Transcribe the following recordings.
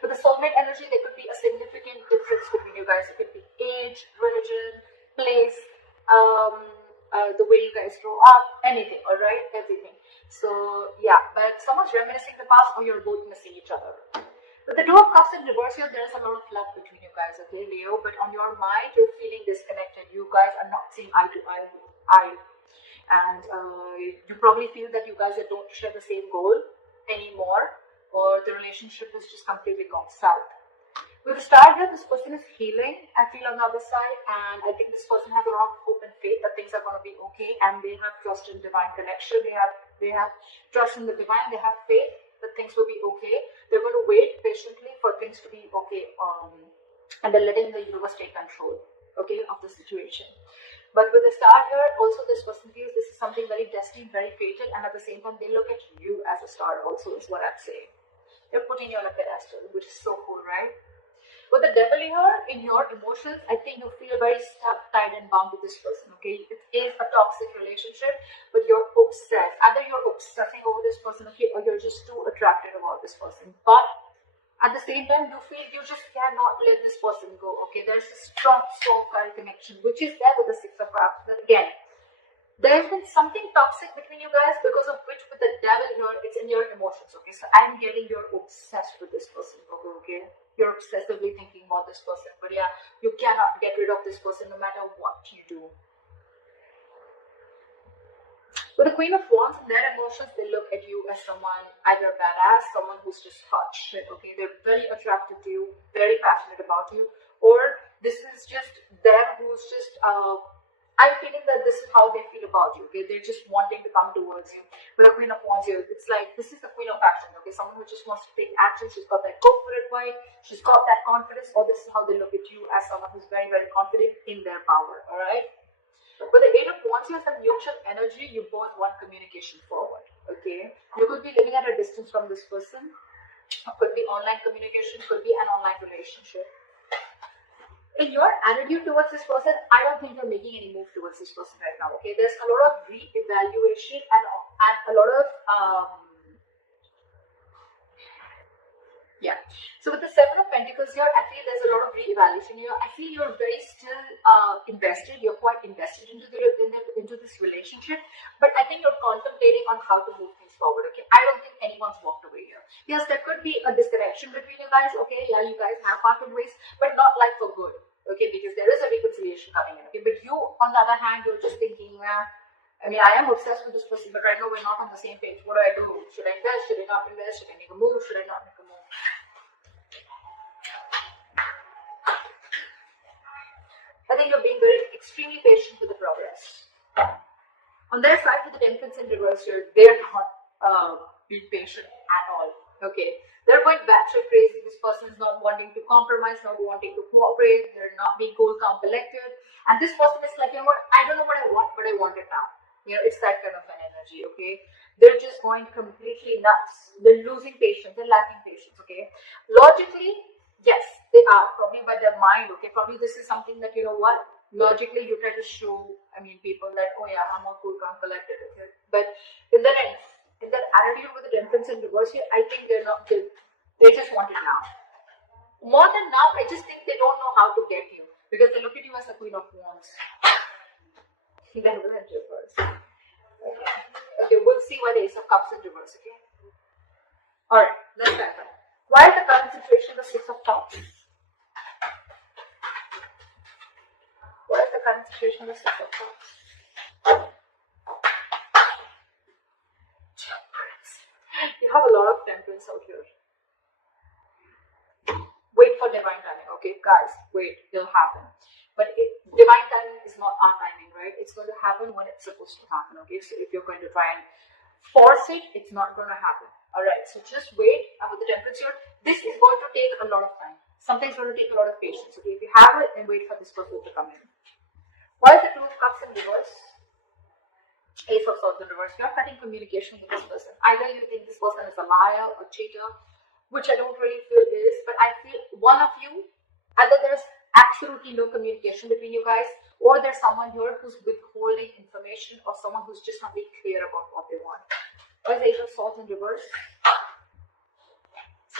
With the soulmate energy, there could be a significant difference between you guys. It could be age, religion, place, the way you guys grow up, anything, all right, everything. So yeah, but someone's reminiscing the past, or you're both missing each other. With the Two of Cups in reverse here, there's a lot of love between you guys, okay, Leo, but on your mind, you're feeling disconnected. You guys are not seeing eye to eye. And you probably feel that you guys don't share the same goal anymore, or the relationship is just completely gone south. With the star here, this person is healing, I feel, on the other side, and I think this person has a lot of hope and faith that things are going to be okay, and they have trust in divine connection. They have trust in the divine. They have faith that things will be okay. They're going to wait patiently for things to be okay, and they're letting the universe take control, okay, of the situation. But with the star here, also this person feels this is something very destined, very fatal, and at the same time, they look at you as a star also, is what I'm saying. They're putting you on a pedestal, which is so cool, right? With the devil here, in your emotions, I think you feel very stuck, tied and bound to this person, okay? It is a toxic relationship, but you're obsessed. Either you're obsessing over this person, okay, or you're just too attracted about this person. But at the same time, you feel you just cannot let this person go, okay? There's a strong soul-kind connection, which is there with the Six of Cups. But again, there's been something toxic between you guys, because of which with the devil here, it's in your emotions, okay? So I'm getting you're obsessed with this person, okay? You're obsessively thinking about this person, but yeah, you cannot get rid of this person no matter what you do. With the Queen of Wands, in their emotions, they look at you as someone, either badass, someone who's just hot shit, okay? They're very attracted to you, very passionate about you, or this is just them who's just, I'm feeling that this is how they feel about you, okay? They're just wanting to come towards you. But the Queen of Wands here, it's like, this is the Queen of Action, okay? Someone who just wants to take action. She's got that go for it vibe. She's got that confidence, or this is how they look at you, as someone who's very, very confident in their power, all right? With the Eight of Wands here, some mutual energy, you both want communication forward, okay? You could be living at a distance from this person. Could be online communication, could be an online relationship. In your attitude towards this person, I don't think you're making any move towards this person right now, okay? There's a lot of re-evaluation and a lot of, yeah. So with the Seven of Pentacles here, I feel there's a lot of re-evaluation here. I feel you're very still invested. You're quite invested into this relationship, but I think you're contemplating on how to move things forward, okay? I don't think anyone's walked away here. Yes, there could be a disconnection between you guys, okay? Yeah, you guys have parted ways, but not like for good, okay? Because there is a reconciliation coming in, okay? But you, on the other hand, you're just thinking, I mean, I am obsessed with this person, but right now we're not on the same page. What do I do? Should I invest? Should I not invest? Should I make a move? Should I not make a move? I think you're being very extremely patient with the progress. On their side, with the Temperance in reverse here, they're not being patient at all. Okay, they're going batshit crazy. This person is not wanting to compromise, not wanting to cooperate. They're not being cool, calm, collected. And this person is like, you know what? I don't know what I want, but I want it now. You know, it's that kind of an energy. Okay, they're just going completely nuts. They're losing patience. They're lacking patience. Okay, logically, yes, they are, probably by their mind, okay, probably this is something that, you know what, logically you try to show, I mean, people that, oh yeah, I'm more cool, calm, collected, okay, but in that attitude with the Temperance in reverse here, I think they're not good, they just want it now. More than now, I just think they don't know how to get you, because they look at you as the Queen of Wands. Then we'll in reverse. Okay, we'll see why the Ace of Cups in reverse, okay. Alright, let's back up. Why is the current situation the Six of Cups? What is the current situation of the Six of Cups? Temperance. You have a lot of temperance out here. Wait for divine timing, okay? Guys, wait, it'll happen. But divine timing is not our timing, right? It's going to happen when it's supposed to happen, okay? So if you're going to try and force it, it's not going to happen. Alright, so just wait with the Temperance here. This is going to take a lot of time. Something's going to take a lot of patience. Okay, if you have it, then wait for this person to come in. Why is the Two of Cups in reverse? Ace of Swords in reverse. You're cutting communication with this person. Either you think this person is a liar or cheater, which I don't really feel is, but I feel one of you, either there's absolutely no communication between you guys, or there's someone here who's withholding information, or someone who's just not being clear about what they want. Why is the Ace of Swords in reverse?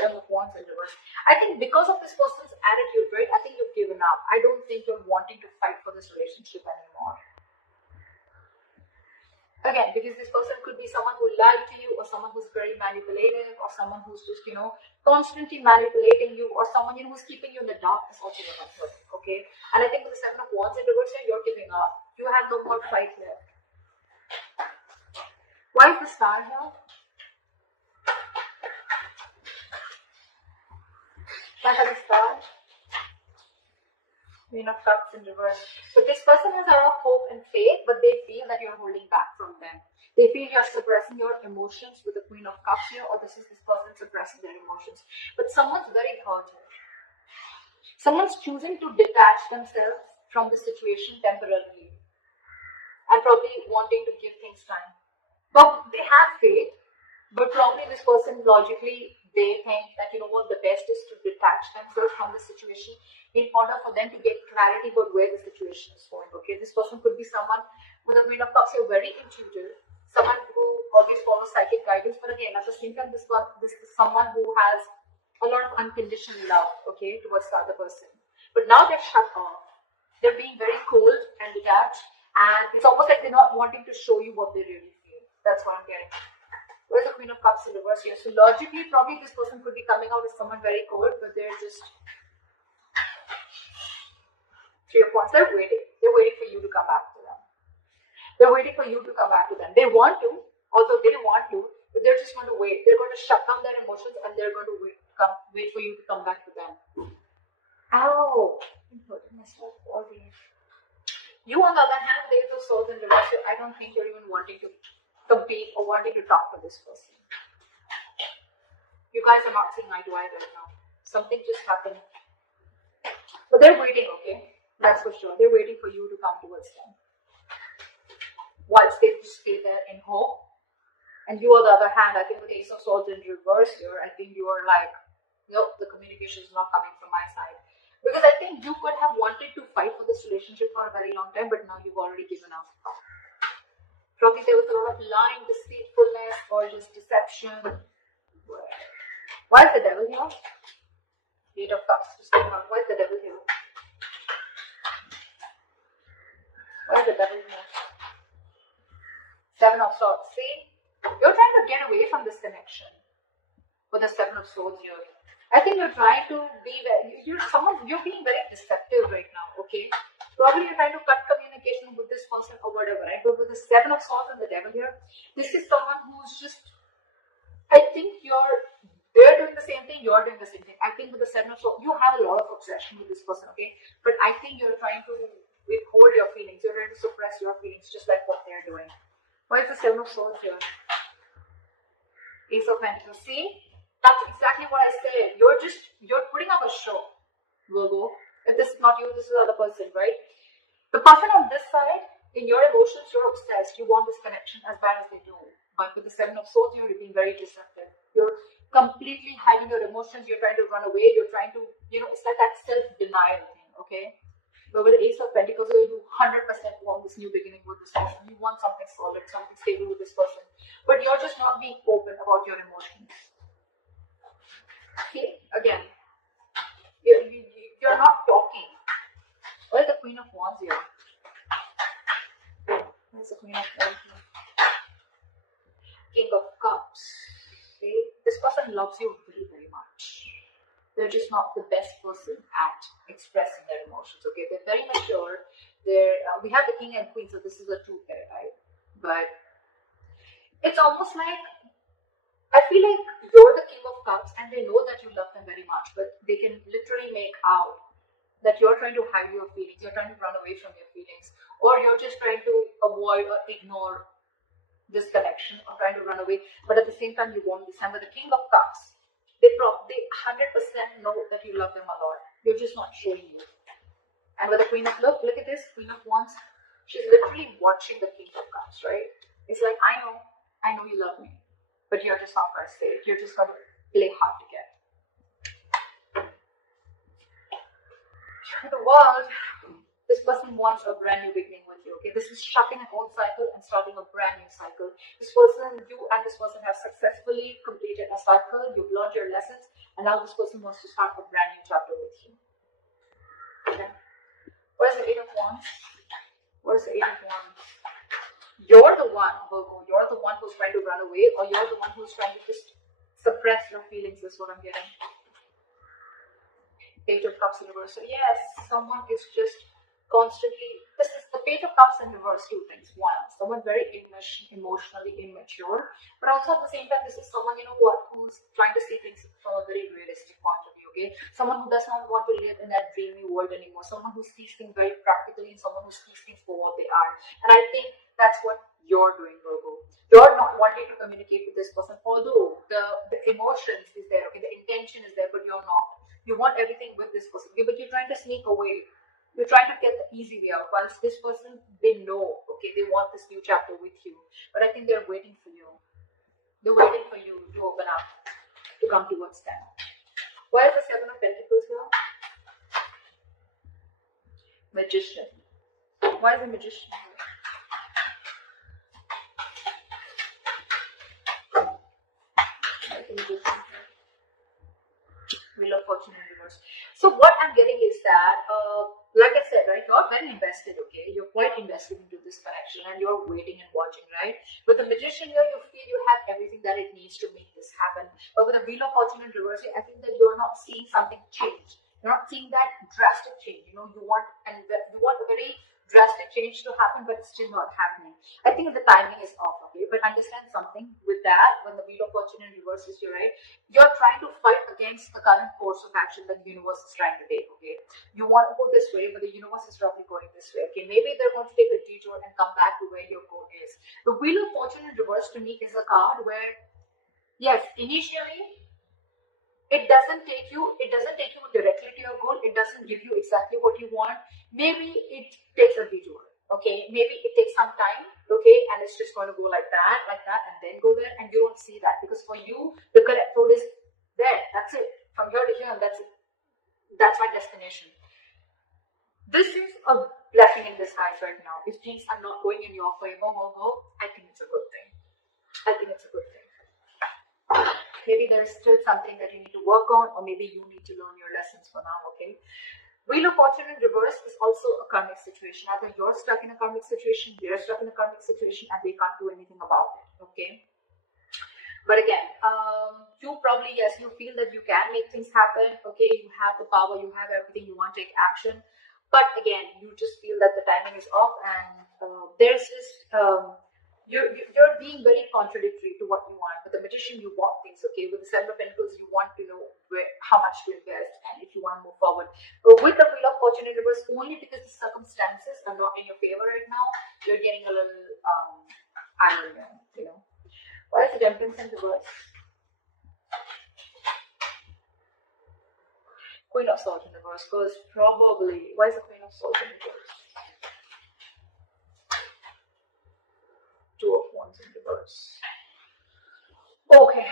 Seven of Wands in reverse. I think because of this person's attitude, right, I think you've given up. I don't think you're wanting to fight for this relationship anymore. Again, because this person could be someone who lied to you, or someone who's very manipulative, or someone who's just, constantly manipulating you, or someone, who's keeping you in the dark is also your method, okay? And I think with the Seven of Wands in reverse here, you're giving up. You have no more fight left. Why is the Star here? Why has the Star? Queen of Cups in reverse. But this person has a lot of hope and faith, but they feel that you're holding back from them. They feel you're suppressing your emotions with the Queen of Cups here, or this is this person suppressing their emotions. But someone's very hurt here. Someone's choosing to detach themselves from the situation temporarily and probably wanting to give things time. But they have faith, but probably this person logically, they think that, the best is to detach themselves from the situation in order for them to get clarity about where the situation is going, okay? This person could be someone with a Queen of Cups here, very intuitive, someone who always follows psychic guidance, but again, at the same time, this is someone who has a lot of unconditional love, okay, towards the other person. But now they're shut off. They're being very cold and detached, and it's almost like they're not wanting to show you what they really feel. That's what I'm getting. Where's the Queen of Cups in reverse here? So logically, probably this person could be coming out as someone very cold, but they're just Three of Wands. They're waiting. They're waiting for you to come back to them. They're waiting for you to come back to them. They want to, although they want to, but they're just going to wait. They're going to shut down their emotions, and they're going to wait for you to come back to them. Ow! I'm hurting myself already. You, on the other hand, the Ace of Swords in reverse, I don't think you're even wanting to compete or wanting to talk to this person. You guys are not seeing eye to eye right now. Something just happened. But they're waiting, okay? That's for sure. They're waiting for you to come towards them. Whilst they just stay there in hope. And you, on the other hand, I think with the Ace of Swords in reverse here, I think you are like, nope, the communication is not coming from my side. Because I think you could have wanted to fight for this relationship for a very long time, but now you've already given up. Probably there was a lot of lying, deceitfulness, or just deception. Why is the Devil here? Eight of Cups. Just going on. Why is the Devil here? Why is the Devil here? Seven of Swords. See? You're trying to get away from this connection with the Seven of Swords here. I think you're trying to be you're being very deceptive right now, okay? Probably you're trying to cut communication with this person or whatever, right? But with the Seven of Swords and the Devil here, this is someone who's just, I think they're doing the same thing, you're doing the same thing. I think with the Seven of Swords, you have a lot of obsession with this person, okay? But I think you're trying to withhold your feelings. You're trying to suppress your feelings, just like what they're doing. Why is the Seven of Swords here? Ace of Pentacles. See? That's exactly what I said. You're putting up a show, Virgo. If this is not you, this is the other person, right? The person on this side, in your emotions, you're obsessed. You want this connection as bad as they do. But with the Seven of Swords, you're being very deceptive. You're completely hiding your emotions. You're trying to run away. You're trying to, it's like that self-denial thing, okay? But with the Ace of Pentacles, you 100% want this new beginning with this person. You want something solid, something stable with this person. But you're just not being open about your emotions. Okay, again, you're not talking. Where's the Queen of Wands here? Where's the Queen of Wands here? King of Cups. Okay, this person loves you very, very much. They're just not the best person at expressing their emotions. Okay, they're very mature. We have the King and Queen, so this is a two pair, right? But it's almost like, I feel like you're the King of Cups and they know that you love them very much, but they can literally make out that you're trying to hide your feelings, you're trying to run away from your feelings, or you're just trying to avoid or ignore this connection or trying to run away, but at the same time you want this. And with the King of Cups, they 100% know that you love them a lot. You're just not showing you. And with the Queen of, look at this, Queen of Wands, she's literally watching the King of Cups, right? It's like, I know you love me. But you're just not going to say it. You're just going to play hard to get. The world, this person wants a brand new beginning with you. Okay, this is shutting an old cycle and starting a brand new cycle. This person, you and this person have successfully completed a cycle. You've learned your lessons, and now this person wants to start a brand new chapter with you. Okay. What is the Eight of Wands? What is the Eight of Wands? You're the one, Virgo. You're the one who's trying to run away, or you're the one who's trying to just suppress your feelings, is what I'm getting. Page of Cups in reverse. So yes, someone is just constantly, this is the Page of Cups in reverse. Two things. One, someone very emotionally immature, but also at the same time, this is someone, you know what, who's trying to see things from a very realistic point of view. Okay, someone who does not want to live in that dreamy world anymore. Someone who sees things very practically, and someone who sees things for what they are. And I think that's what you're doing, Virgo. You're not wanting to communicate with this person, although the emotions is there, okay, the intention is there, but you're not. You want everything with this person, okay, but you're trying to sneak away. You're trying to get the easy way out. Whilst this person, they know, okay, they want this new chapter with you, but I think they're waiting for you. They're waiting for you to open up, to come towards them. Why is the Seven of Pentacles here? Magician. Why is the Magician here? Wheel of Fortune in reverse. So what I'm getting is that, like I said, right, you're very invested, okay? You're quite invested into this connection and you're waiting and watching, right? With the Magician here, you feel you have everything that it needs to make this happen. But with the Wheel of Fortune in reverse, I think that you're not seeing something change. You're not seeing that drastic change. You know, you want a very drastic change to happen, but it's still not happening. I think the timing is off, okay? But understand something with that, when the Wheel of Fortune in reverse is here, right? You're trying to fight against the current course of action that the universe is trying to take, okay? You want to go this way, but the universe is roughly going this way, okay? Maybe they're going to take a detour and come back to where your goal is. The Wheel of Fortune in reverse to me is a card where, yes, initially, it doesn't take you directly to your goal. It doesn't give you exactly what you want. Maybe it takes a detour, okay? Maybe it takes some time, okay? And it's just going to go like that, and then go there, and you don't see that. Because for you, the correct road is there. That's it. From here to here, and that's it. That's my destination. This is a blessing in disguise right now. If things are not going in your favor, I think it's a good thing. I think it's a good thing. Maybe there's still something that you need to work on, or maybe you need to learn your lessons for now, okay? Wheel of Fortune in reverse is also a karmic situation. Either you're stuck in a karmic situation, they're stuck in a karmic situation, and they can't do anything about it, okay? But again, you probably, yes, you feel that you can make things happen, okay? You have the power, you have everything, you want to take action. But again, you just feel that the timing is off, and there's this... You're being very contradictory to what you want. With the Magician, you want things, okay? With the Seven of Pentacles, you want to know how much to invest and if you want to move forward. But with the Wheel of Fortune in reverse, only because the circumstances are not in your favor right now, you're getting a little, I don't know, you know. Why is the Temperance in reverse? Queen of Swords in reverse, because probably, why is the Queen of Swords in reverse? Two of Wands in reverse. Okay.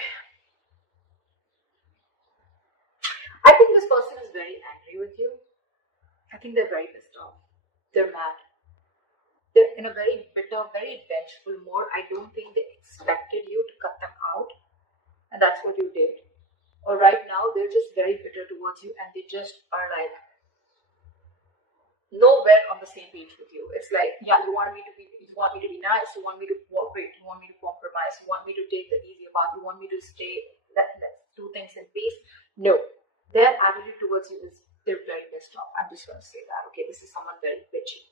I think this person is very angry with you. I think they're very pissed off. They're mad. They're in a very bitter, very vengeful mode. I don't think they expected you to cut them out. And that's what you did. Or right now, they're just very bitter towards you, and they just are like nowhere on the same page with you. It's like, yeah, you want me to be nice, you want me to cooperate, you want me to compromise, you want me to take the easier path, you want me to stay, let's do things in peace. No, their attitude towards you is they're very pissed off. I'm just going to say that, okay? This is someone very bitchy.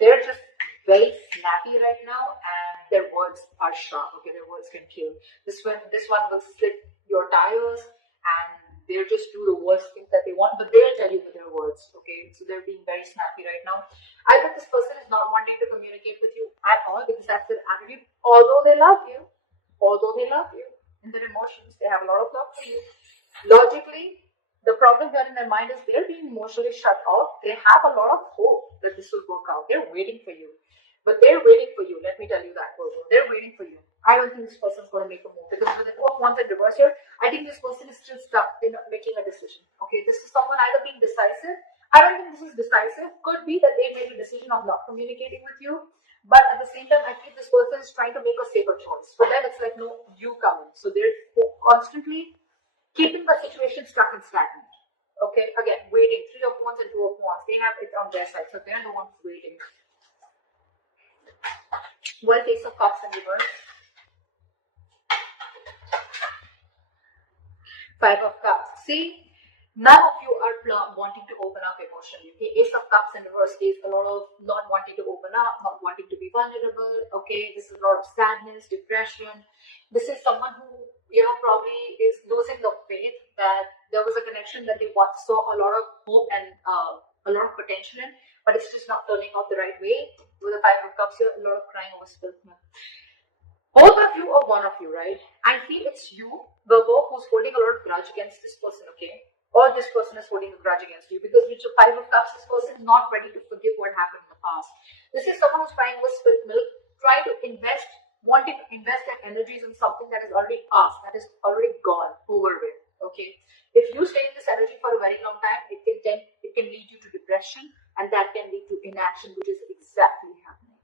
They're just very snappy right now, and their words are sharp, okay? Their words can kill. This one will slit your tires, and they'll just do the worst things that they want, but they'll tell you with their words, okay? So they're being very snappy right now. I bet this person is not wanting to communicate with you at all because that's their attitude. Although they love you, in their emotions, they have a lot of love for you. Logically, the problem here in their mind is they're being emotionally shut off. They have a lot of hope that this will work out. They're waiting for you. But they're waiting for you. Let me tell you that, Virgo. They're waiting for you. I don't think this person is going to make a move, because with the Two of Wands in reverse here, I think this person is still stuck in making a decision. Okay, this is someone either being decisive. I don't think this is decisive. Could be that they made a decision of not communicating with you, but at the same time, I feel this person is trying to make a safer choice. For them, it's like, no, you come in. So they're constantly keeping the situation stuck and stagnant. Okay, again, waiting. 3 of Wands and 2 of Wands. They have it on their side, so they're the ones waiting. Well, Ace of Cups in reverse. 5 of Cups. See, none of you are wanting to open up emotionally. Okay, Ace of Cups in reverse is a lot of not wanting to open up, not wanting to be vulnerable. Okay, this is a lot of sadness, depression. This is someone who, you know, probably is losing the faith that there was a connection that they once saw a lot of hope and a lot of potential in, but it's just not turning out the right way. With the 5 of Cups here, a lot of crying over spilled milk. Both of you or one of you, right? I feel it's you, Virgo, who's holding a lot of grudge against this person, okay? Or this person is holding a grudge against you, because with your 5 of Cups, this person is not ready to forgive what happened in the past. This is someone who's crying over spilled milk, trying to invest, wanting to invest their energies in something that is already past, that is already gone, over with, okay? If you stay in this energy for a very long time, it can lead you to depression, and that can lead to inaction, which is exactly happening.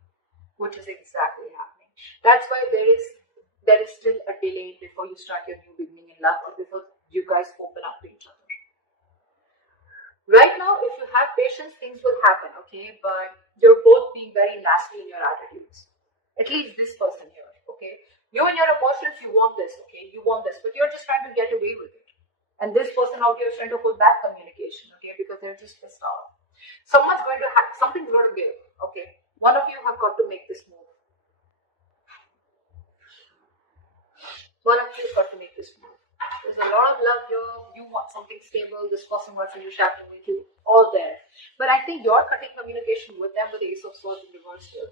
That's why there is still a delay before you start your new beginning in love, or before you guys open up to each other. Right now, if you have patience, things will happen, okay? But you're both being very nasty in your attitudes. At least this person here, okay? You and your emotions, you want this, okay? You want this, but you're just trying to get away with it. And this person out here is trying to hold back communication, okay? Because they're just pissed off. Something's going to give, okay? One of you have got to make this move. One of you has got to make this move. There's a lot of love here. You want something stable. This person wants a new chapter with you. All there. But I think you're cutting communication with them with the Ace of Swords in reverse here.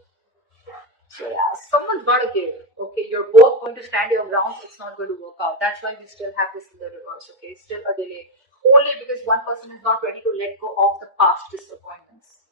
So yeah, someone's got to give. Okay, you're both going to stand your ground. So it's not going to work out. That's why we still have this in the reverse. Okay, still a delay. Only because one person is not ready to let go of the past disappointments.